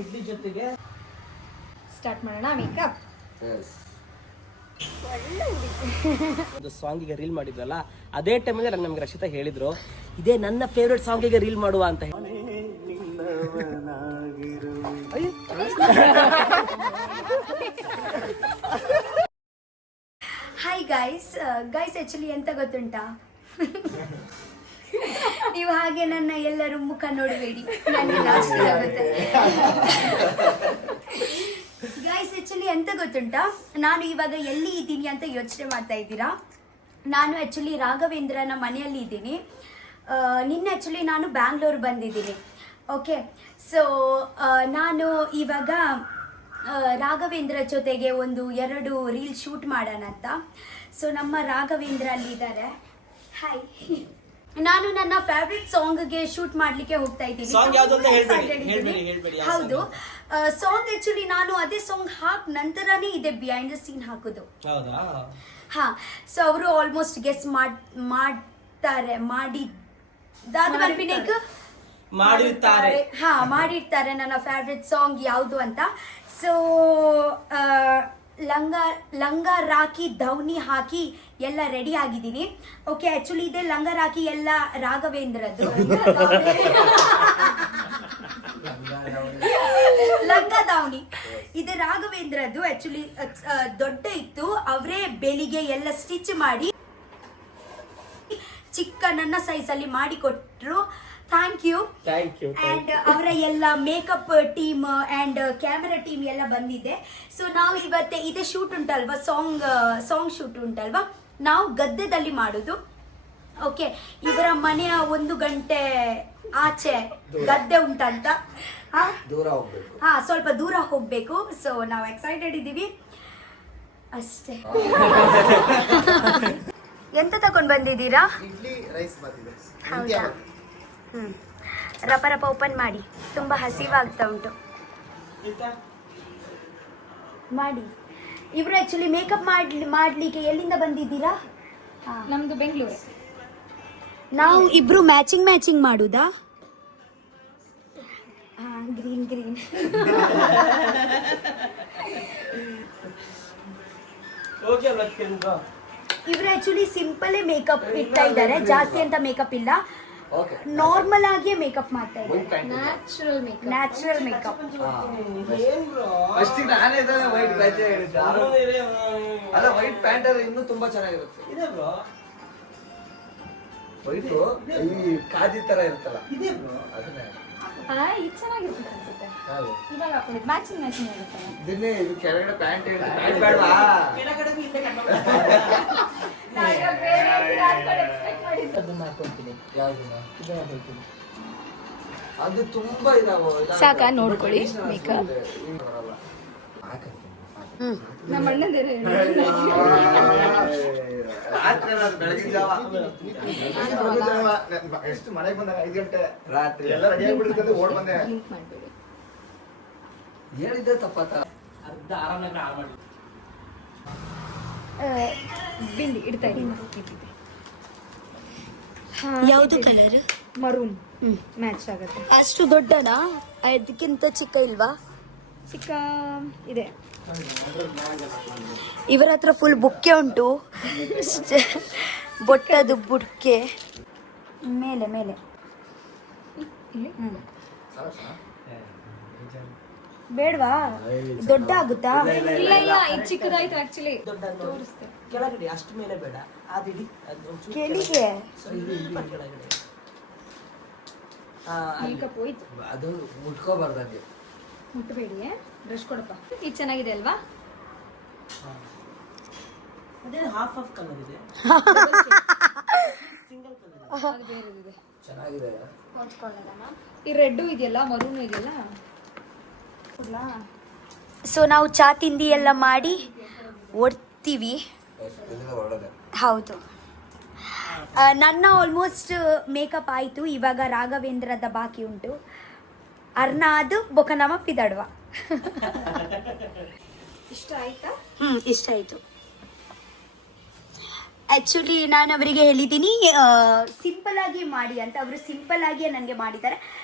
ಇಡ್ಲಿ ಜೊತೆಗೆ ಸ್ಟಾರ್ಟ್ ಮಾಡೋಣ ಮೇಕಪ್. ಒಂದು ಸಾಂಗಿಗೆ ರೀಲ್ ಮಾಡಿದ್ರಲ್ಲ, ಅದೇ ಟೈಮಲ್ಲಿ ನಮ್ಗೆ ರಕ್ಷಿತಾ ಹೇಳಿದ್ರು ಇದೇ ನನ್ನ ಫೇವ್ರೆಟ್ ಸಾಂಗಿಗೆ ರೀಲ್ ಮಾಡುವ ಅಂತ ಹೇಳಿ. ಹಾಯ್ ಗೈಸ್ ಆ್ಯಕ್ಚುಲಿ ಎಂತ ಗೊತ್ತುಂಟಾ, ನೀವು ಹಾಗೆ ನನ್ನ ಎಲ್ಲರೂ ಮುಖ ನೋಡಬೇಡಿ, ನನಗೆ ನಾಚಿಕೆ ಆಗುತ್ತೆ. ಗೈಸ್ ಆ್ಯಕ್ಚುಲಿ ಎಂತ ಗೊತ್ತುಂಟಾ, ನಾನು ಇವಾಗ ಎಲ್ಲಿ ಇದ್ದೀನಿ ಅಂತ ಯೋಚನೆ ಮಾಡ್ತಾ ಇದ್ದೀರಾ. ನಾನು ಆ್ಯಕ್ಚುಲಿ ರಾಘವೇಂದ್ರನ ಮನೆಯಲ್ಲಿ ಇದ್ದೀನಿ. ನಿನ್ನೆ ಆ್ಯಕ್ಚುಲಿ ನಾನು ಬ್ಯಾಂಗ್ಳೂರು ಬಂದಿದ್ದೀನಿ. ಓಕೆ, ಸೊ ನಾನು ಇವಾಗ ರಾಘವೇಂದ್ರ ಜೊತೆಗೆ 2 ರೀಲ್ ಶೂಟ್ ಮಾಡೋಣ ಅಂತ. ಸೊ ನಮ್ಮ ರಾಘವೇಂದ್ರ ಅಲ್ಲಿದ್ದಾರೆ. ಹಾಯ್, ನಾನು ನನ್ನ ಫೇವ್ರೆಟ್ ಸಾಂಗ್ಗೆ ಶೂಟ್ ಮಾಡ್ಲಿಕ್ಕೆ ಹೋಗ್ತಾ ಇದ್ದೀನಿ. ಹೌದು, ಸಾಂಗ್ ಆಕ್ಚುಲಿ ನಾನು ಅದೇ ಸಾಂಗ್ ನಂತರನೇ ಇದೆ ಬಿಹೈಂಡ್ ದ ಸೀನ್ ಹಾಕೋದು. ಹಾ, ಸೊ ಅವರು ಆಲ್ಮೋಸ್ಟ್ ಗೆಸ್ ಮಾಡಿರ್ತಾರೆ ನನ್ನ ಫೇವ್ರೆಟ್ ಸಾಂಗ್ ಯಾವುದು ಅಂತ. ಸೊ ಲಂಗ ರಾಕಿ ಧವನಿ ಹಾಕಿ ಎಲ್ಲ ರೆಡಿ ಆಗಿದ್ದೀನಿ. ಓಕೆ, ಆಕ್ಚುಲಿ ಇದೆ ಲಂಗ ರಾಕಿ ಎಲ್ಲ ರಾಘವೇಂದ್ರದ್ದು. ಲಂಗ ದಾವಣಿ ಇದೆ ರಾಘವೇಂದ್ರದ್ದು. ಆಕ್ಚುಲಿ ದೊಡ್ಡ ಇತ್ತು, ಅವರೇ ಬೆಳಿಗ್ಗೆ ಎಲ್ಲ ಸ್ಟಿಚ್ ಮಾಡಿ ಚಿಕ್ಕ ನನ್ನ ಸೈಜ್ ಅಲ್ಲಿ ಮಾಡಿ ಕೊಟ್ರು. Thank you. ಅಂಡ್ ಅವರ ಎಲ್ಲ makeup team and camera team ಎಲ್ಲ ಬಂದಿದೆ. ಸೊ ನಾವು ಇವತ್ತೆ ಇದೇ ಶೂಟ್ ಉಂಟಲ್ವಾ, ಸಾಂಗ್ ಶೂಟ್ ಉಂಟಲ್ವಾ, ನಾವು ಗದ್ದೆದಲ್ಲಿ ಮಾಡುದು. ಓಕೆ, ಇವರ ಮನೆಯ 1 ಗಂಟೆ ಆಚೆ ಗದ್ದೆ ಉಂಟಂತ. ಸ್ವಲ್ಪ ದೂರ ಹೋಗ್ಬೇಕು. ಸೊ ನಾವು ಎಕ್ಸೈಟೆಡ್ ಇದ್ದೀವಿ ಅಷ್ಟೇ. ಎಂತ ತಗೊಂಡ್ ಬಂದಿದ್ದೀರಾ? ಹೌದಾ? ರಪ ಓಪನ್ ಮಾಡಿ, ತುಂಬಾ ಹಸಿವಾಗ್ತಾ ಉಂಟು. ಮಾಡಿ. ಇವರು ಆಕ್ಚುಲಿ ಮೇಕಪ್ ಮಾಡ್ಲಿಕ್ಕೆ ಎಲ್ಲಿಂದ ಬಂದಿದ್ದೀರಾ? ನಮ್ದು ಬೆಂಗಳೂರು. ನಾವು ಇಬ್ರು ಮ್ಯಾಚಿಂಗ್ ಮಾಡುದಾ? ಗ್ರೀನ್ ಇವರು ಆಕ್ಚುಲಿ ಸಿಂಪಲ್ ಮೇಕಪ್ ಇಡ್ತಾ ಇದ್ದಾರೆ, ಜಾಸ್ತಿ ಅಂತ ಮೇಕಪ್ ಇಲ್ಲ. ನಾರ್ಮಲ್ ಆಗಿ ಮೇಕಪ್ ಮಾಡ್ತಾ ಇದ್ದಾರೆ, ನ್ಯಾಚುರಲ್ ಮೇಕಪ್. ವೈಟ್ ಪ್ಯಾಂಟ್ ಇನ್ನೂ ತುಂಬಾ ಚೆನ್ನಾಗಿರುತ್ತೆ. ವೈಟು ಈ ಕಾಜಿ ತರ ಇರುತ್ತಲ್ಲ, ಅದನ್ನೇ ಇದು ಚೆನ್ನಾಗಿರುತ್ತೆ ಅನ್ಸುತ್ತೆ. ಇವಾಗ ಹಾಕೊಂಡಿದ್ದು ಮ್ಯಾಚಿಂಗ್ ಆಗುತ್ತೆ. ಇದನ್ನೇ ಇದು ಕೆಳಗಡೆ ಪ್ಯಾಂಟ್ ಬೇಡವಾ? ಅದು ತುಂಬಾ ಸಾಕ ನೋಡ್ಕೊಳ್ಳಿ ಮೇಕಪ್. ನಮ್ಮ ಅಣ್ಣಂದಿರೇ ಎಷ್ಟು ಮನೆಗೆ ಬಂದಾಗ 5 ಗಂಟೆ ರಾತ್ರಿ ಎಲ್ಲ ರೆಡಿ ಆಗಿಬಿಡ್ತದೆ, ಓಡ್ ಬಂದೆ. ಹೇಳಿದ್ದೆ ತಪ್ಪಾತ. ಬಿಂದಿ ಇಡ್ತಾ ಇದ್ದೀನಿ. ಯಾವುದು ಕಲರ್? ಮರೂನ್ ಮ್ಯಾಚ್ ಆಗುತ್ತೆ. ಅಷ್ಟು ದೊಡ್ಡನಾ? ಅದಕ್ಕಿಂತ ಚಿಕ್ಕ ಇಲ್ವಾ? ಚಿಕ್ಕ ಇದೆ. ಇವರ ಹತ್ರ ಫುಲ್ ಬುಕ್ಕೆ ಉಂಟು, ಬೊಟ್ಟದು ಬುಕ್ಕೆ ಮೇಲೆ ಬೇಡವಾ? ದೊಡ್ಡ ಆಗುತ್ತಾ? ಇಲ್ಲ ಇದು ಚಿಕ್ಕದಾಯ್ತು ಆಕ್ಚುಲಿ. ತೋರಿಸ್ತೆ ಕೆಳಗಡೆ, ಅಷ್ಟು ಮೇಲೆ ಬೇಡ, ಕೆಳಗೆ ಮೇಕಪ್ ಹೋಯ್ತು. ಅದು ಮುಟ್ಕೋಬಾರ್ದಂಗೆ. ಮುಟ್ಟಬೇಡಿ, ಬ್ರಷ್ ಕೊಡಪ್ಪ. ಇದು ಚೆನ್ನಾಗಿದೆ ಅಲ್ವಾ? ಅದೇ ಹಾಫ್ ಕಲರ್ ಇದೆ, ಸಿಂಗಲ್ ಕಲರ್ ಅದು ಬೇರೆದಿದೆ, ಚೆನ್ನಾಗಿದೆ. ಈ ರೆಡ್ಡು ಇದೆಯಲ್ಲ, ಮರೂನು ಇದೆಯಲ್ಲ. ಸೊ ನಾವು ಚಾ ತಿಂಡಿ ಎಲ್ಲ ಮಾಡಿ ಓಡ್ತೀವಿ. ಹೌದು, ನನ್ನ ಆಲ್ಮೋಸ್ಟ್ ಮೇಕಪ್ ಆಯಿತು. ಇವಾಗ ರಾಘವೇಂದ್ರದ ಬಾಕಿ ಉಂಟು. ಅರ್ನಾದು ಬೊಕನಮ ಪಿದಡ್ವ. ಇಷ್ಟ ಆಯ್ತಾ? ಇಷ್ಟ ಆಯಿತು. ಆ್ಯಕ್ಚುಲಿ ನಾನು ಅವರಿಗೆ ಹೇಳಿದ್ದೀನಿ ಸಿಂಪಲ್ ಆಗಿ ಮಾಡಿ ಅಂತ. ಅವರು ಸಿಂಪಲ್ ಆಗಿಯೇ ನನಗೆ ಮಾಡಿದ್ದಾರೆ.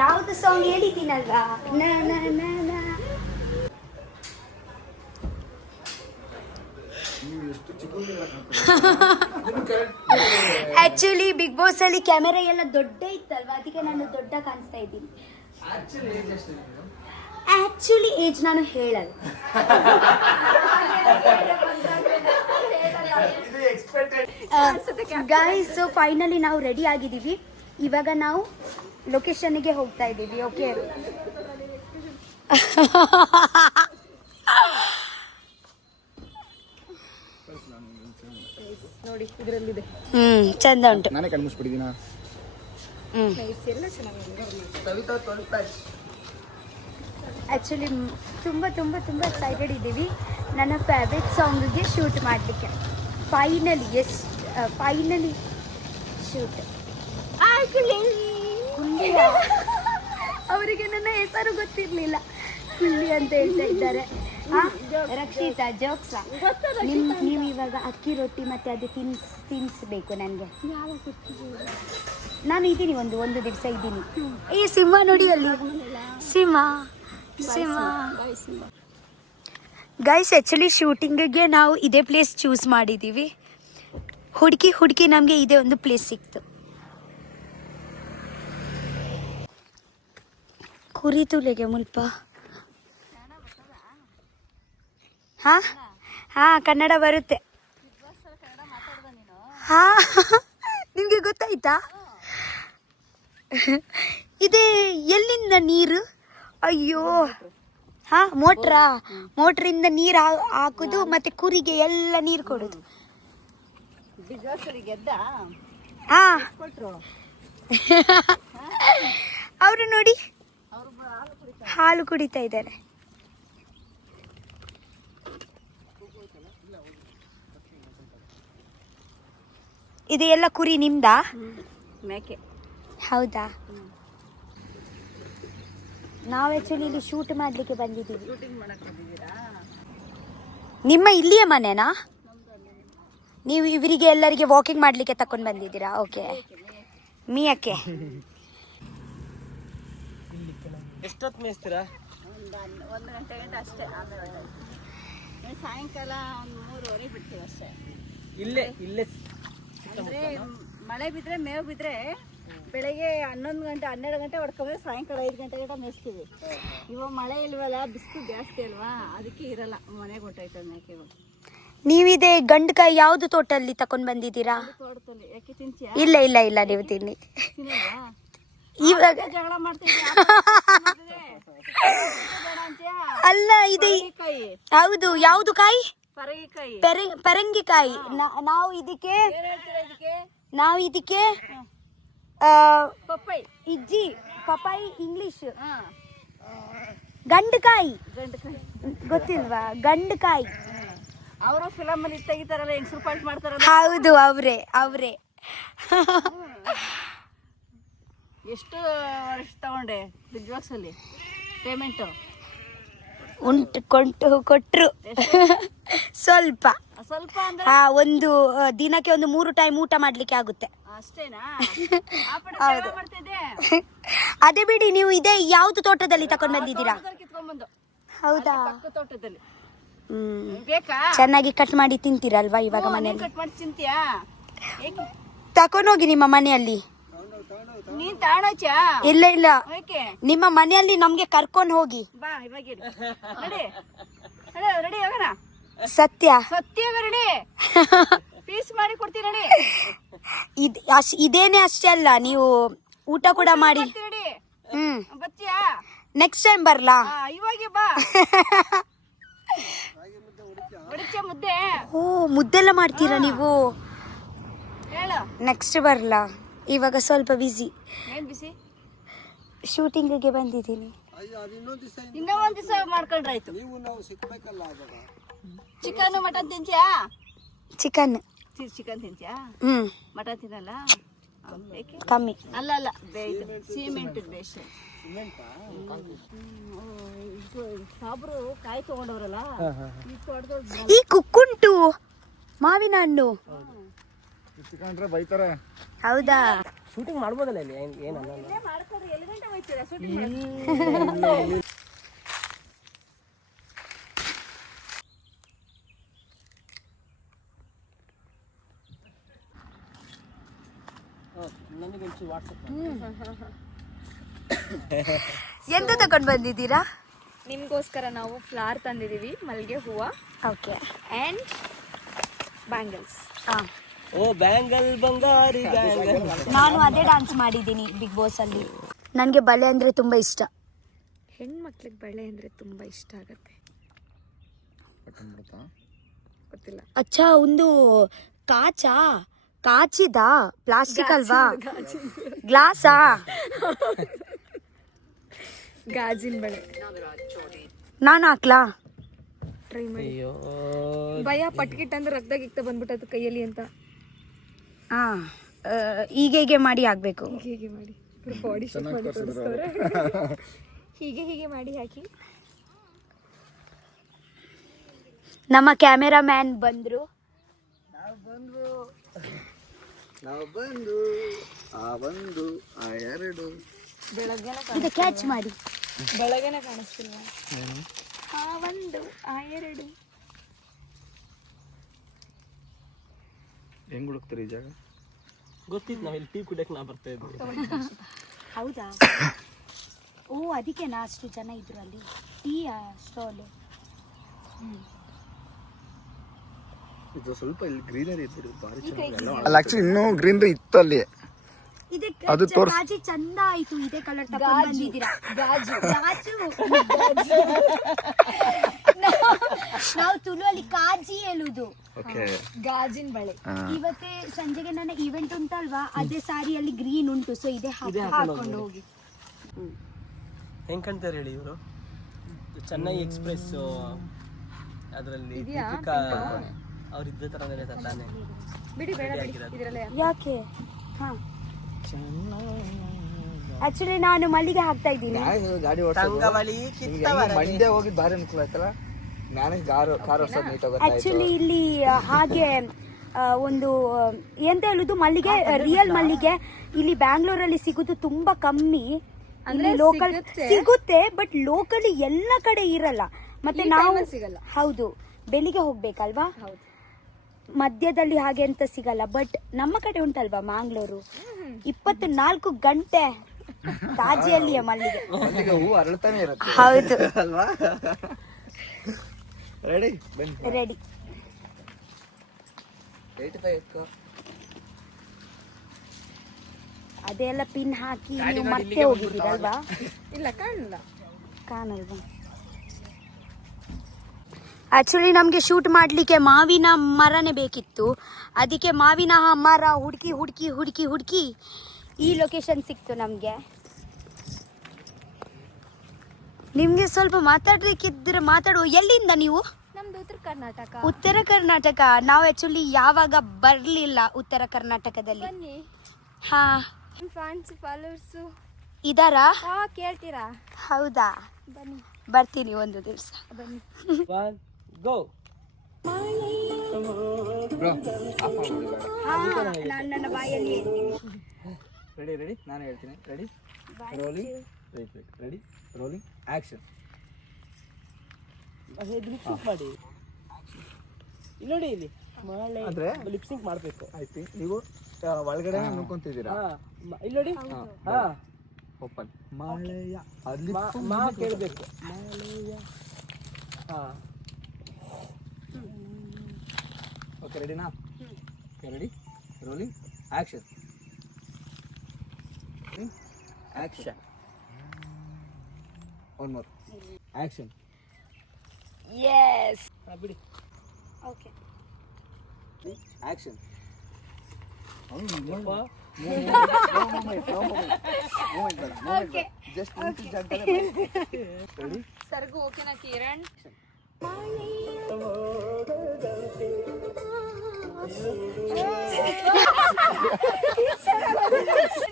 ಯಾವ್ದು ಸಾಂಗ್ ಹೇಳಿದ್ದೀನಲ್ವಾ ನ ನ ನ ನ. ಆಕ್ಚುಲಿ ಬಿಗ್ ಬಾಸ್ ಅಲ್ಲಿ ಕ್ಯಾಮೆರಾ ಎಲ್ಲ ದೊಡ್ಡ ಇತ್ತಲ್ವಾ, ಅದಕ್ಕೆ ನಾನು ದೊಡ್ಡ ಕಾಣಿಸ್ತಾ ಇದ್ದೀನಿ. ಆಕ್ಚುಲಿ ಏಜ್ ನಾನು ಹೇಳಲ್ಲ. ಗೈಸ್, ಸೊ ಫೈನಲಿ ನಾವು ರೆಡಿ ಆಗಿದ್ದೀವಿ. ಇವಾಗ ನಾವು ಲೊಕೇಶನ್ಗೆ ಹೋಗ್ತಾ ಇದ್ದೀವಿ. ಓಕೆ, ನೋಡಿ ಇದರಲ್ಲಿದೆ. ಚಂದ ಉಂಟು. ನಾನೇ ಕಣ್ಮುಸ್ಬಿಟ್ಟಿದ್ದೀನ. ಆ್ಯಕ್ಚುಲಿ ತುಂಬ ತುಂಬ ತುಂಬ ಎಕ್ಸೈಟೆಡ್ ಇದ್ದೀವಿ ನನ್ನ ಫೇವ್ರೆಟ್ ಸಾಂಗಿಗೆ ಶೂಟ್ ಮಾಡಲಿಕ್ಕೆ. Finally shoot. ಅವರಿಗೆ ನನ್ನ ಹೆಸರು ಗೊತ್ತಿರಲಿಲ್ಲ, ಕುಳ್ಳಿ ಅಂತ ಹೇಳ್ತಾ ಇದ್ದಾರೆ. ರಕ್ಷಿತಾ ಜೋಕ್ಸ, ನೀವು ಇವಾಗ ಅಕ್ಕಿ ರೊಟ್ಟಿ ಮತ್ತೆ ಅದು ತಿನ್ನಿಸ್ಬೇಕು ನನಗೆ. ನಾನು ಇದ್ದೀನಿ, ಒಂದು ದಿವಸ ಇದ್ದೀನಿ. ಈ ಸಿಂಹ ನೋಡಿ ಅಲ್ಲಿ, ಸಿಂಹ. ಗೈಸ್, ಆ್ಯಕ್ಚುಲಿ ಶೂಟಿಂಗಿಗೆ ನಾವು ಇದೇ ಪ್ಲೇಸ್ ಚೂಸ್ ಮಾಡಿದ್ದೀವಿ. ಹುಡುಕಿ ನಮಗೆ ಇದೇ ಒಂದು ಪ್ಲೇಸ್ ಸಿಕ್ತು. ಕುರಿತುಲೆಗೆ ಮುಲ್ಪ. ಹಾ ಕನ್ನಡ ಬರುತ್ತೆ. ಹಾ, ನಿಮಗೆ ಗೊತ್ತಾಯ್ತಾ? ಇದೇ ಎಲ್ಲಿಂದ ನೀರು? ಅಯ್ಯೋ, ಮೋಟ್ರಿಂದ ನೀರು ಹಾಕುದು ಮತ್ತೆ ಕುರಿಗೆ ಎಲ್ಲ ನೀರು ಕೊಡುದು. ಅವರು ನೋಡಿ ಹಾಲು ಕುಡಿತಾ ಇದ್ದಾರೆ. ಇದು ಎಲ್ಲ ಕುರಿ ನಿಮ್ದಾ? ಮೇಕೆ. ಹೌದಾ? ನಾವು ಆಕ್ಚುಲಿ ಇಲ್ಲಿ ಶೂಟ್ ಮಾಡ್ಲಿಕ್ಕೆ ಬಂದಿದ್ದೀವಿ. ನಿಮ್ಮ ಇಲ್ಲಿಯ ಮನೆನಾ? ನೀವು ಇವರಿಗೆ ಎಲ್ಲರಿಗೆ ವಾಕಿಂಗ್ ಮಾಡ್ಲಿಕ್ಕೆ ತಕೊಂಡು ಬಂದಿದ್ದೀರಾ? ಓಕೆ. ಮಿಯಕ್ಕೆ ಎಷ್ಟೊತ್ತು ಮೇಯಿಸ್ತೀರಾ? 1 ಗಂಟೆ ಅಷ್ಟೇ. ಆಮೇಲೆ ಸಾಯಂಕಾಲ 3:30 ಬಿಡ್ತೀವಿ ಅಷ್ಟೇ. ಇಲ್ಲೇ ಅಂದ್ರೆ ಮಳೆ ಬಿದ್ರೆ, ಮೇವು ಬಿದ್ರೆ ಬೆಳಗ್ಗೆ 11 ಗಂಟೆ 12 ಗಂಟೆ ಹೊಡ್ಕೊಂಡ್ರೆ ಸಾಯಂಕಾಲ 5 ಗಂಟೆ ಗಂಟ ಮೇಯಿಸ್ತೀವಿ. ಇವಾಗ ಮಳೆ ಇಲ್ವಲ್ಲ, ಬಿಸಿಲು ಜಾಸ್ತಿ ಅಲ್ವಾ, ಅದಕ್ಕೆ ಇರಲ್ಲ, ಮನೆಗೆ ಹೊಟ್ಟೈತದೆ ಮೇಕೆಗಳು. ನೀವಿದೆ ಗಂಡಕಾಯಿ ಯಾವ್ದು ತೋಟಲ್ಲಿ ತಕೊಂಡ್ ಬಂದಿದ್ದೀರಾ? ತೋಟದಲ್ಲಿ. ಯಾಕೆ ತಿಂತೀಯಾ? ಇಲ್ಲ ನೀವು ತಿನ್ನಿ. ಇವಾಗ ಜಗಳ ಮಾಡ್ತಿದ್ಯಾ? ಅಲ್ಲ, ಇದೆ. ಹೌದು, ಯಾವ್ದು ಕಾಯಿ? ಪರಂಗಿಕಾಯಿ. ನಾವು ಇದಕ್ಕೆ ಇಜ್ಜಿ ಪಪಾಯಿ ಇಂಗ್ಲಿಷ್. ಗಂಡಕಾಯಿ ಗೊತ್ತಿಲ್ವಾ? ಗಂಡಕಾಯಿ. ಅವರು ಫಿಲಮ್ ಅಲ್ಲಿ ತೆಗಿತಾರಲ್ಲ, ಹೆಂಗ್ ಪಾಯಿಂಟ್ ಮಾಡ್ತಾರಲ್ಲ. ಹೌದು, ಅವ್ರೆ. ಎಷ್ಟು ವರ್ಷ ತಗೊಂಡೆ ಬಿಗ್ ಬಾಸ್ ಅಲ್ಲಿ ಪೇಮೆಂಟ್? ಕೊಟ್ರು ಸ್ವಲ್ಪ ಅಂದ್ರೆ ಒಂದು ದಿನಕ್ಕೆ 3 ಟೈಮ್ ಊಟ ಮಾಡ್ಲಿಕ್ಕೆ ಆಗುತ್ತೆ ಅಷ್ಟೇನಾ? ಅದೇ ಬಿಡಿ. ನೀವು ಇದೇ ಯಾವ್ದು ತೋಟದಲ್ಲಿ ತಕೊಂಡ್ ಬಂದಿದ್ದೀರಾ? ಹೌದಾ? ತೋಟದಲ್ಲಿ. ಬೇಕಾ? ಚೆನ್ನಾಗಿ ಕಟ್ ಮಾಡಿ ತಿಂತೀರಲ್ವಾ ಇವಾಗ ಮನೆಯಲ್ಲಿ? ಕಟ್ ಮಾಡಿ ತಿಂತೀಯಾ? ತಕೊಂಡೋಗಿ ನಿಮ್ಮ ಮನೆಯಲ್ಲಿ. ನೀನ್ ತಾಣೋಚಾ? ಇಲ್ಲ, ನಿಮ್ಮ ಮನೆಯಲ್ಲಿ ನಮ್ಗೆ ಕರ್ಕೊಂಡು ಹೋಗಿ. ಬಾ, ಇವಾಗ ರೆಡಿ ಹೋಗೋಣ. ಸತ್ಯ ರೆಡಿ. ಪೀಸ್ ಮಾಡಿ ಕೊಡ್ತೀನಿ ರೆಡಿ. ಇದೇನೆ ಅಷ್ಟೇ ಅಲ್ಲ, ನೀವು ಊಟ ಕೂಡ ಮಾಡಿ. ಬಚ್ಚಿಯಾ? ನೆಕ್ಸ್ಟ್ ಟೈಮ್ ಬರ್ಲಾ? ಇವಾಗ ಬಾ. ಮುದ್ದೆ. ಓ, ಮುದ್ದೆಲ್ಲ ಮಾಡ್ತೀರಾ ನೀವು? ಹೇಳು. ನೆಕ್ಸ್ಟ್ ಬರ್ಲಾ? ಇವಾಗ ಸ್ವಲ್ಪ ಬಿಸಿ. ಏನ್ ಬಿಸಿ? ಶೂಟಿಂಗ್ಗೆ ಬಂದಿದ್ದೀನಿ. ಇನ್ನೂ 1 ದಿವಸ ಮಾಡ್ಕೊಂಡ್ರಾಯ್ತು. ಚಿಕನ್ ಮಟನ್ ತಿಂತೀಯಾ? ಚಿಕನ್ ತಿಂತೀಯಾ? ಮಟನ್ ತಿನ್ನಲ್ಲ? ಕಮ್ಮಿ. ಅಲ್ಲ, ಸಿಮೆಂಟ್ ಬೇಸ್. ಸಾಬ್ರು ಕಾಯಿ ತಗೊಂಡವ್ರಲ್ಲ, ಈ ಕುಕ್ಕುಂಟು ಮಾವಿನ ಹಣ್ಣು. ಬೈತಾರೆ. ಹೌದಾ? ಶೂಟಿಂಗ್ ಮಾಡ್ಬೋದಲ್ಲ ಇಲ್ಲಿ ಏನಲ್ಲ ಮಾಡ್ಕೊಡ್ರಿ, ಎಲ್ಲಿ ಗಂಟೆ ಹೋಗ್ತೀರಾ ಶೂಟಿಂಗ್? ನನಗೆ ಒಂಚೂರು ವಾಟ್ಸಪ್ ಎಂತ ತಗೊಂಡು ಬಂದಿದ್ದೀರಾ? ನಿಮಗೋಸ್ಕರ ನಾವು ಫ್ಲವರ್ ತಂದಿದ್ದೀವಿ, ಮಲ್ಲಿಗೆ ಹೂವು ಓಕೆ. And bangles. ಹಾಂ, ಓ ಬ್ಯಾಂಗಲ್ ಬಂಗಾರಿ ಬ್ಯಾಂಗಲ್. ನಾನು ಅದೇ ಡ್ಯಾನ್ಸ್ ಮಾಡಿದ್ದೀನಿ ಬಿಗ್ ಬಾಸ್ ಅಲ್ಲಿ. ನನಗೆ ಬಳೆ ಅಂದರೆ ತುಂಬ ಇಷ್ಟ. ಹೆಣ್ಮಕ್ಳಿಗೆ ಬಳೆ ಅಂದರೆ ತುಂಬ ಇಷ್ಟ ಆಗುತ್ತೆ. ಗೊತ್ತಿಲ್ಲ. ಅಚ್ಚಾ, ಒಂದು ಕಾಚಿದ ಪ್ಲಾಸ್ಟಿಕ್ ಅಲ್ವಾ? ಗ್ಲಾಸಾ? ಗಾಜಿನ ಬಳೆ ನಾನು ಹಾಕ್ಲಾ? ಟ್ರೈ ಮಾಡಿ. ಅಯ್ಯೋ ಭಯ ಪಟ್ಕಿಟ್ ಅಂದ್ರೆ ರಕ್ತ ಗಿಕ್ತ ಬಂದ್ಬಿಟ್ಟದು ಕೈಯಲ್ಲಿ ಅಂತ. ಹಾಂ, ಹೀಗೆ ಮಾಡಿ ಹಾಕ್ಬೇಕು. ಹೀಗೆ ಮಾಡಿ ಬಾಡಿ ಶೇಪ್ ಮಾಡಿ ತೋರಿಸ್ತವ್ರೆ. ಹೀಗೆ ಮಾಡಿ ಹಾಕಿ. ನಮ್ಮ ಕ್ಯಾಮೆರಾ ಮ್ಯಾನ್ ಬಂದರು. ನಾವು ಬಂದು ಆ ಒಂದು ಆ ಎರಡು ಬೆಳಗ್ಗೆನ ಇದು ಕ್ಯಾಚ್ ಮಾಡಿ. ಬೆಳಗ್ಗೆನ ಕಾಣಿಸ್ತಿಲ್ವಾ? ಆ ಒಂದು ಆ ಎರಡು. ಹೆಂಗ್ ಹುಡುಕ್ತಾರೆ ಈ ಜಾಗ? ಗೊತ್ತಿತ್ತು, ನಾವಿಲ್ಲಿ ಟೀ ಕುಡಿಯಕ್ಕೆ ನಾ ಬರ್ತಾ ಇದ್ವಿ. ಹೌದಾ? ಓ, ಅದಕ್ಕೆ ನಾ ಅಷ್ಟು ಜನ ಇದ್ರು ಅಲ್ಲಿ ಟೀ ಸ್ಟಾಲು. ಇದು ಸ್ವಲ್ಪ ಇಲ್ಲಿ ಗ್ರೀನರಿ ಇದ್ಬಿಡು, ಭಾರಿ ಅಲ್ಲ ಆಕ್ಚುಲಿ ಇನ್ನೂ ಗ್ರೀನರಿ ಇತ್ತು ಅಲ್ಲಿ. ಇದಕ್ಕೆ ಅದು ತೋರ್ಸು. ಕಾಜಿ ಚಂದ ಆಯ್ತು. ಇದೇ ಕಲರ್ ತಗೊಂಡು ಬಂದಿದ್ದೀರಾ? ಗಾಜು. ನಾವು ತುಳುವಲ್ಲಿ ಕಾಜಿ ಹೇಳುದು. ಓಕೆ, ಗಾಜಿನ ಬಳೆ. ಇವತ್ತೇ ಸಂಜೆಗೆ ನನ್ನ ಈವೆಂಟ್ ಉಂಟಲ್ವಾ, ಅದೇ ಸಾರಿಯಲ್ಲಿ ಗ್ರೀನ್ ಉಂಟು, ಸೊ ಇದೇ ಹಾಕೊಂಡು ಹೋಗಿ. ಹೆಂಗ್ ಕಾಣ್ತಾರೆ ಹೇಳಿ ಇವರು? ಚೆನ್ನೈ ಎಕ್ಸ್ಪ್ರೆಸ್ ಅದರಲ್ಲಿ ದೀಪಿಕಾ ಅವ್ರ ಇದ್ದ ತರನೇ ತಾನೆ. ಬಿಡಿ ಬೇಡ ಬಿಡಿ, ಇದರಲ್ಲೇ ಯಾಕೆ? ಹಾ, ಆಕ್ಚುಲಿ ನಾನು ಮಲ್ಲಿಗೆ ಹಾಕ್ತಾ ಇದ್ದೀನಿ. ಗಾಡಿ ತಂಗವಳಿ ಮಂಡ್ಯ ಹೋಗಿದ್ ಭಾರಿ ಅನುಕೂಲ ಆಯ್ತಲ್ಲ. ನಾನು ಕಾರ್ ಓಡಿಸೋದು ನೀಟ್ ಆಕ್ಚುಲಿ ಇಲ್ಲಿ ಹಾಗೆ ಒಂದು ಎಂತ ಹೇಳುದು, ಮಲ್ಲಿಗೆ ರಿಯಲ್ ಮಲ್ಲಿಗೆ ಇಲ್ಲಿ ಬ್ಯಾಂಗ್ಳೂರಲ್ಲಿ ಸಿಗುದು ತುಂಬಾ ಕಮ್ಮಿ. ಇಲ್ಲಿ ಲೋಕಲ್ ಸಿಗುತ್ತೆ, ಬಟ್ ಲೋಕಲ್ ಎಲ್ಲ ಕಡೆ ಇರಲ್ಲ. ಮತ್ತೆ ನಾವು ಸಿಗಲ್ಲ. ಹೌದು, ಬೆಳಿಗ್ಗೆ ಹೋಗ್ಬೇಕಲ್ವಾ, ಮಧ್ಯದಲ್ಲಿ ಹಾಗೆ ಅಂತ ಸಿಗಲ್ಲ. ಬಟ್ ನಮ್ಮ ಕಡೆ ಉಂಟಲ್ವಾ ಮ್ಯಾಂಗ್ಳೂರು, 24 ಗಂಟೆ ತಾಜಿಯಲ್ಲಿಯ ಮಲ್ಲಿಗೆ. ಹೂ ಅರಳ್ತಾನೆ ಇರುತ್ತೆ ಹೌದು. ಅಲ್ವಾ? ರೆಡಿ, ಬನ್ನಿ. ರೆಡಿ. 85 ಎತ್ಕೋ. ಅದೆಲ್ಲ ಪಿನ್ ಹಾಕಿ ನೀವು ಮತ್ತೆ ಹೋಗಿದ್ದೀರಲ್ವಾ? ಇಲ್ಲ ಕಾಣಲ್ಲ. ಕಾಣಲ್ವಾ? ಆಕ್ಚುಲಿ ನಮಗೆ ಶೂಟ್ ಮಾಡಲಿಕ್ಕೆ ಮಾವಿನ ಮರನೇ ಬೇಕಿತ್ತು. ಅದಕ್ಕೆ ಮಾವಿನ ಮರ ಹುಡುಕಿ ಈ ಲೊಕೇಶನ್ ಸಿಕ್ತು ನಮಗೆ. ನಿಮಗೆ ಸ್ವಲ್ಪ ಮಾತಾಡ್ಲಿಕ್ಕಿದ್ರೆ ಮಾತಾಡುವ. ಎಲ್ಲಿಂದ ನೀವು? ನಮ್ದು ಉತ್ತರ ಕರ್ನಾಟಕ. ಉತ್ತರ ಕರ್ನಾಟಕ. ನಾವು ಆಕ್ಚುಲಿ ಯಾವಾಗ ಬರಲಿಲ್ಲ ಉತ್ತರ ಕರ್ನಾಟಕದಲ್ಲಿ. ಬನ್ನಿ. ಹಾ, ಫ್ಯಾನ್ಸ್ ಫಾಲೋವರ್ಸು ಇದಾರಾ? ಕೇಳ್ತೀರಾ? ಹೌದಾ? ಬನ್ನಿ, ಬರ್ತೀನಿ ಒಂದು ದಿವಸ. ಬನ್ನಿ. ಗೋ. ನನ್ನ ಬಾಯಲ್ಲಿ ರೆಡಿ, ನಾನು ಹೇಳ್ತೀನಿ. Ready, rolling. Ready, rolling, action. Lip sync ಮಾಡಿ. ಇಲ್ಲಿ ನೋಡಿ, ಇಲ್ಲಿ ಆದ್ರೆ ಲಿಪ್ಸಿಂಕ್ ಮಾಡ್ಬೇಕು. ಆಯ್ತು, ನೀವು ಒಳಗಡೆ ನುಗ್ಕೊಂತಿದ್ದೀರಾ. ಇಲ್ಲಿ ನೋಡಿ. ಹಾ, ಓಪನ್. ಮಳೆಯ ಅಲ್ಲಿ ಮಾ ಕೇಳಬೇಕು. ಮಾಲೆಯ. ಹಾ, ಓಕೆ, ರೆಡಿನಾ? Ready, rolling, action. Action. One more, action. Yes. ಬಿಡಿ. ಓಕೆ. ಆಕ್ಷನ್. Just ready. ಸರ್ಗು ಓಕೆನಾ ಕಿರಣ್?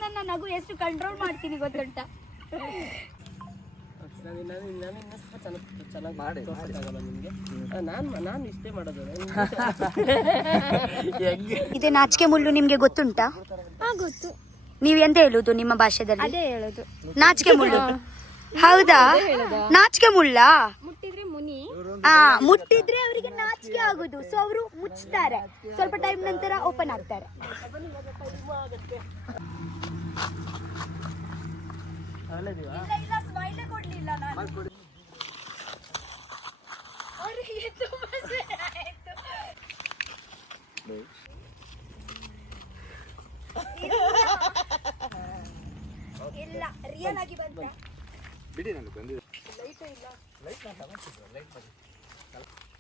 ನನ್ನ ನಗು ಎಷ್ಟು ಕಂಟ್ರೋಲ್ ಮಾಡ್ತೀನಿ ಗೊತ್ತುಂಟಾ? ಚೆನ್ನಾಗಿ ಮಾಡಿ ತೋರ್ಸಕ್ಕಾಗಲ್ಲ ನಿಮಗೆ. ನಾನು ಇಷ್ಟೇ ಮಾಡೋದು. ಇದೇ ನಾಚಿಕೆ ಮುಳ್ಳು ನಿಮ್ಗೆ ಗೊತ್ತುಂಟಾ? ಗೊತ್ತು. ನೀವು ಎಂತ ಹೇಳುದು ನಿಮ್ಮ ಭಾಷೆದಲ್ಲಿ? ಅದೇ ಹೇಳೋದು. ನಾಚಿಕೆ ಮುಳ್ಳು. ಹೌದಾ? ನಾಚಿಕೆ ಮುಳ್ಳ? ಮುಟ್ಟಿದ್ರೆ ಮುನಿ. ಮುಟ್ಟಿದ್ರೆ ಅವರಿಗೆ ನಾಚಿಕೆ ಆಗುದು, ಸೊ ಅವರು ಮುಚ್ತಾರೆ, ಸ್ವಲ್ಪ ಟೈಮ್ ನಂತರ ಓಪನ್ ಆಗ್ತಾರೆ. ಇಲ್ಲ, ರಿಯಲ್ ಆಗಿ ಬಂತ. ಬಿಡಿ ನನಗೆ ಬಂದಿದೆ.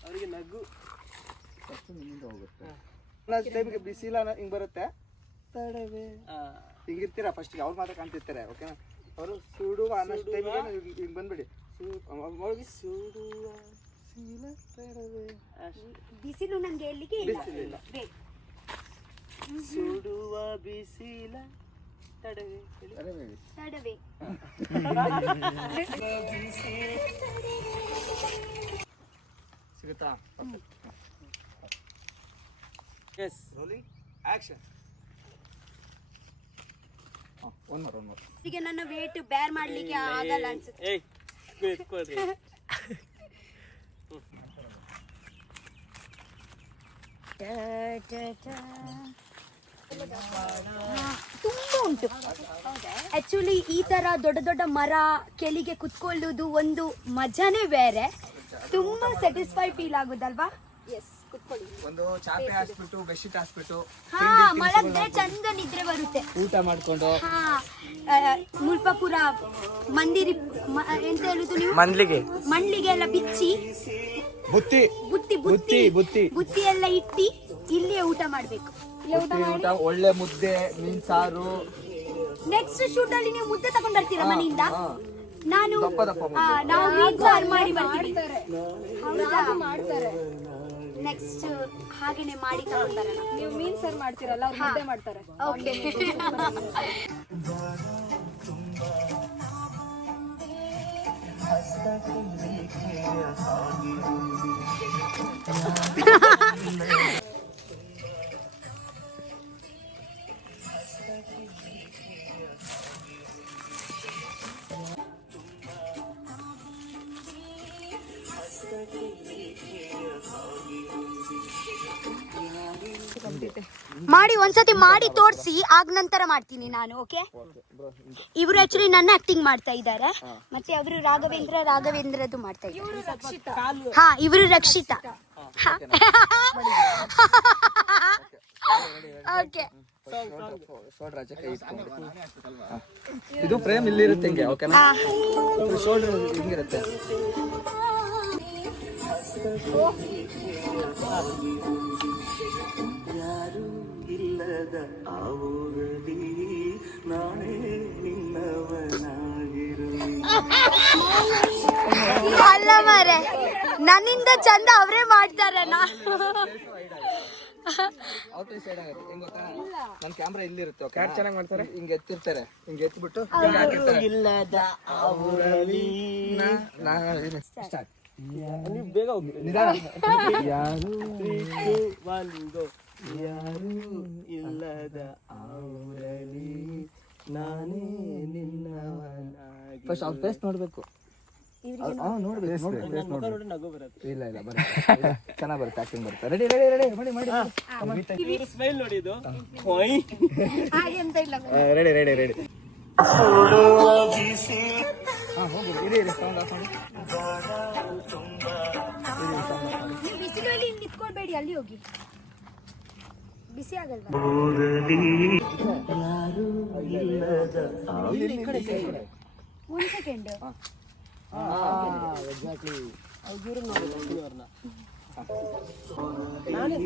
ಅವರಿಗೆ ನಗು ಟೈಮಿಗೆ ಬಿಸಿ ಇಲ್ಲ ಹಿಂಗೆ ಬರುತ್ತೆ, ತಡವೆ ಹಿಂಗಿರ್ತೀರಾ ಫಸ್ಟಿಗೆ, ಅವ್ರು ಮಾತ್ರ ಕಾಣ್ತಿರ್ತಾರೆ. ಓಕೆನಾ? ಅವರು ಸುಡುವ ಅನ್ನೋ ಟೈಮಿಗೆ ಹಿಂಗೆ ಬಂದ್ಬಿಡಿ. ಹೋಗಿ ಸುಡುವ ಬಿಸಿಲು ನಂಗೆ ಎಲ್ಲಿಗೆ ಇಲ್ಲ. ಸುಡುವ ಬಿಸಿಲ ತಡವೆ ತಡವೆ. ಸಿಗುತ್ತಾ? Yes rolling action. One more. ಈಗ ನನ್ನ ವೇಟ್ ಬೇರ್ ಮಾಡ್ಲಿಕ್ಕೆ ಆಗಲ್ಲ ಅನ್ಸುತ್ತೆ. ಏಯ್ ಎತ್ಕೊಳ್ರಿ. ತುಂಬಾ ಉಂಟು ಆಕ್ಚುಲಿ. ಈ ತರ ದೊಡ್ಡ ದೊಡ್ಡ ಮರ ಕೆಲಿಗೆ ಕುತ್ಕೊಳ್ಳುವುದು ಒಂದು ಮಜಾನೇ ಬೇರೆ. ತುಂಬಾ ಸ್ಯಾಟಿಸ್ಫೈ ಫೀಲ್ ಆಗುದಲ್ವಾ? ಎಸ್, ಕುತ್ಕೊಳ್ಳಿ. ಒಂದು ಚಾಪೆ ಹಾಸ್ಬಿಟ್ಟು ಬೆಡ್ಶೀಟ್ ಹಾಸ್ಬಿಟ್ಟು ಹಾ, ಮಲಗಿದ್ರೆ ಚಂದ ನಿದ್ರೆ ಬರುತ್ತೆ. ಊಟ ಮಾಡ್ಕೊಂಡು ಹಾ, ಮುಲ್ಪಪುರ ಮಂದಿರಿ ಎಂತ ಹೇಳುದು ನೀವು? ಮಂಡ್ಲಿಗೆ ಎಲ್ಲ ಬಿಚ್ಚಿ ಬುತ್ತಿ ಬುತ್ತಿ ಬುತ್ತಿ ಬುತ್ತಿ ಎಲ್ಲ ಇಟ್ಟಿ ಇಲ್ಲಿಯೇ ಊಟ ಮಾಡ್ಬೇಕು. ಊಟ, ಒಳ್ಳೆ ಮುದ್ದೆ, ಮೀನ್ ಸಾರು. ನೆಕ್ಸ್ಟ್ ಶೂಟ್ ಅಲ್ಲಿ ನೀವು ಮುದ್ದೆ ತಗೊಂಡ್ ಬರ್ತೀರಾ ಮನೆಯಿಂದ? ನಾನು ದಪ್ಪ ನಾವು ಮೀನ್ ಸಾರು ಮಾಡಿ ಬರ್ತೀವಿ. ಮಾಡ್ತಾರೆ. ನೆಕ್ಸ್ಟ್ ಹಾಗೇನೆ ಮಾಡಿ ತಗೊಂಡ್ ಬರೋಣ. ನೀವು ಮೀನ್ ಸಾರು ಮಾಡ್ತೀರಲ್ಲ, ಅವ್ರು ಮುದ್ದೆ ಮಾಡ್ತಾರೆ. ಓಕೆ. ಮಾಡಿ ಒಂದ್ಸತಿ ಮಾಡಿ ತೋರಿಸಿ, ಆಗ ನಂತರ ಮಾಡ್ತೀನಿ ನಾನು. ಓಕೆ? ಇವರು ಆಕ್ಚುಲಿ ನನ್ನ ಆಕ್ಟಿಂಗ್ ಮಾಡ್ತಾ ಇದ್ದಾರೆ, ಮತ್ತೆ ಅವರು ರಾಘವೇಂದ್ರದ್ದು ಮಾಡ್ತಾ ಇದ್ದಾರೆ. ಹಾ, ಇವರು ರಕ್ಷಿತಾ. ಓಕೆ. ಇದು ಫ್ರೇಮ್ ಇಲ್ಲಿ ಇರುತ್ತೆ ಹಿಂಗೆ. ಓಕೆನಾ? ಶೋಲ್ಡರ್ ಹಿಂಗಿರುತ್ತೆ. ಯಾರು ಇಲ್ಲದ ಆವೂರಲ್ಲಿ ನಾನೇ ನಿನ್ನವನಾಗಿರುವೆ. ಅಲ್ಲ ಮಾರೆ, ನನ್ನಿಂದ ಚಂದ ಅವರೇ ಮಾಡ್ತಾರಣ್ಣ. ನನ್ನ ಕ್ಯಾಮ್ರಾ ಇಲ್ಲಿ ಇರುತ್ತೆ. ಕ್ಯಾಟ್ ಚೆನ್ನಾಗಿ ಮಾಡ್ತಾರೆ. ಹಿಂಗೆ ಎತ್ತಿರ್ತಾರೆ, ಹಿಂಗೆ ಎತ್ಬಿಟ್ಟು ಇಲ್ಲದ ಆವೂರಲ್ಲಿ ನೀವು ಬೇಗ ಹೋಗಿ. ಯಾರು ಒಂದು ಯಾರು ಇಲ್ಲದ ಆವೂರಲ್ಲಿ ನಾನೇ ನಿನ್ನವನಾಗಿ. ಫಸ್ಟ್ ಅವ್ರ ಫೇಸ್ ನೋಡ್ಬೇಕು. ನೋಡ್ಬೇಕು. ನೋಡಿ ನಗು ಬರುತ್ತೆ. ಇಲ್ಲ ಬರುತ್ತೆ, ಚೆನ್ನಾಗಿ ಬರುತ್ತೆ, ಆಕ್ಟಿಂಗ್ ಬರುತ್ತೆ. ರೆಡಿ ಮಾಡಿ. ಸ್ಮೈಲ್ ನೋಡಿ ಇದು. ರೆಡಿ. ಇರಿ ಸೌಂಡ್ ಆಫ್ ಮಾಡಿ. ಬಿಸಿಲಲ್ಲಿ ನಿಂತ್ಕೊಳ್ಬೇಡಿ, ಅಲ್ಲಿ ಹೋಗಿ. ಬಿಸಿ ಆಗಲ್ವಾ? ಒಂದ್ ಸೆಕೆಂಡ್.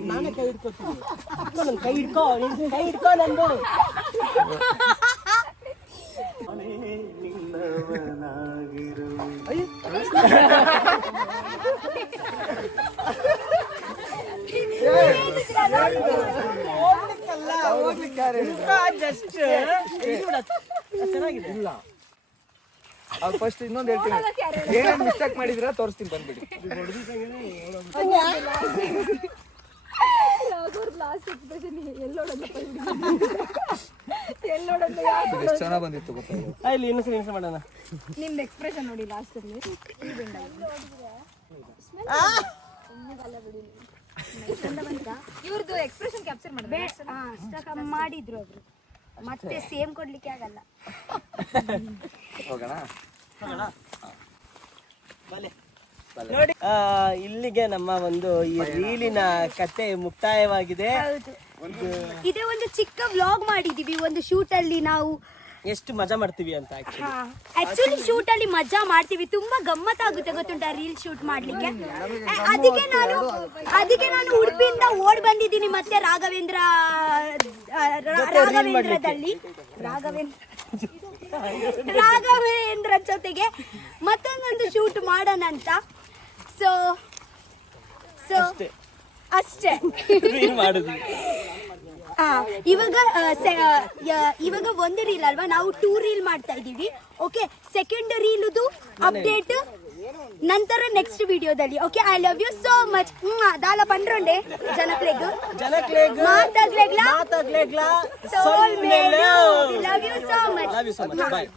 ನಾನೇ ಕೈ ಹಿಡ್ಕೊತೀನಿ. ಕೈ ಹಿಡ್ಕೋ ನಂದು. ಚೆನ್ನಾಗಿದೆ. ಇಲ್ಲ, ಅವ್ರು ಫಸ್ಟ್ ಇನ್ನೊಂದು ಹೇಳ್ತೀನಿ, ಏನೇನು ಮಿಸ್ಟೇಕ್ ಮಾಡಿದ್ರ ತೋರಿಸ್ತೀನಿ ಬಂದ್ಬಿಡಿ. ಲಾಸ್ಟ್ ಎಕ್ಸ್ಪ್ರೆಷನ್ ಎಲ್ಲೋಡೋದಪ್ಪ ಎಲ್ಲೋಡೋದು ಎಷ್ಟು ಚೆನ್ನಾಗಿ ಬಂದಿತ್ತು ಗೊತ್ತಾಗ ಇಲ್ಲಿ ಇನ್ನೊಂದ್ಸರಿ ಮಾಡೋಣ. ನಿಮ್ದು ಎಕ್ಸ್ಪ್ರೆಷನ್ ನೋಡಿ ಲಾಸ್ಟ್ ಅಲ್ಲಿ ಇವ್ರದ್ದು ಎಕ್ಸ್ಪ್ರೆಷನ್ ಕ್ಯಾಪ್ಚರ್ ಮಾಡಿದ್ರು ಅವರು ಮತ್ತೆ ಸೇಮ್ ಕೊಡ್ಲಿಕ್ಕೆ ಆಗಲ್ಲ. ಹೋಗೋಣ. ನೋಡಿ ಇಲ್ಲಿಗೆ ನಮ್ಮ ಒಂದು ಈ ರೀಲಿನ ಕತೆ ಮುಕ್ತಾಯವಾಗಿದೆ. ಇದೇ ಒಂದು ಚಿಕ್ಕ ವ್ಲಾಗ್ ಮಾಡಿದೀವಿ ಒಂದು ಶೂಟ್ ಅಲ್ಲಿ. ನಾವು ಎಷ್ಟು ಮಜಾ ಮಾಡ್ತೀವಿ ಅಂತ ಆಕ್ಚುಲಿ ಶೂಟ್ ಅಲ್ಲಿ ಮಜಾ ಮಾಡ್ತೀವಿ, ತುಂಬಾ ಗಮ್ಮತ್ತಾಗುತ್ತೆ ಗೊತ್ತುಂಟಾ ರೀಲ್ ಶೂಟ್ ಮಾಡ್ಲಿಕ್ಕೆ. ಅದಕ್ಕೆ ನಾನು ಉಡುಪಿಯಿಂದ ಓಡ್ ಬಂದಿದ್ದೀನಿ ಮತ್ತೆ ರಾಘವೇಂದ್ರ ಜೊತೆಗೆ ಮತ್ತೊಂದೊಂದು ಶೂಟ್ ಮಾಡೋಣ ಅಂತ. ಸೊ ಅಷ್ಟೇ ಮಾಡಿದ್ವಿ. ಇವಾಗ ಒಂದು ರೀಲ್ ಅಲ್ವಾ, ನಾವು 2 ರೀಲ್ ಮಾಡ್ತಾ ಇದ್ದೀವಿ. ಓಕೆ, ಸೆಕೆಂಡ್ ರೀಲ್ದು ಅಪ್ಡೇಟ್ ನಂತರ ನೆಕ್ಸ್ಟ್ ವಿಡಿಯೋದಲ್ಲಿ. Okay, I love you so much. ದಾಲ ಪಂಡ್ರಂಡೆ ಜನಕ್ಲೆಗ್ ಮಾತಾಗ್ಲೆಗ್ಲಾ love you so much. Bye.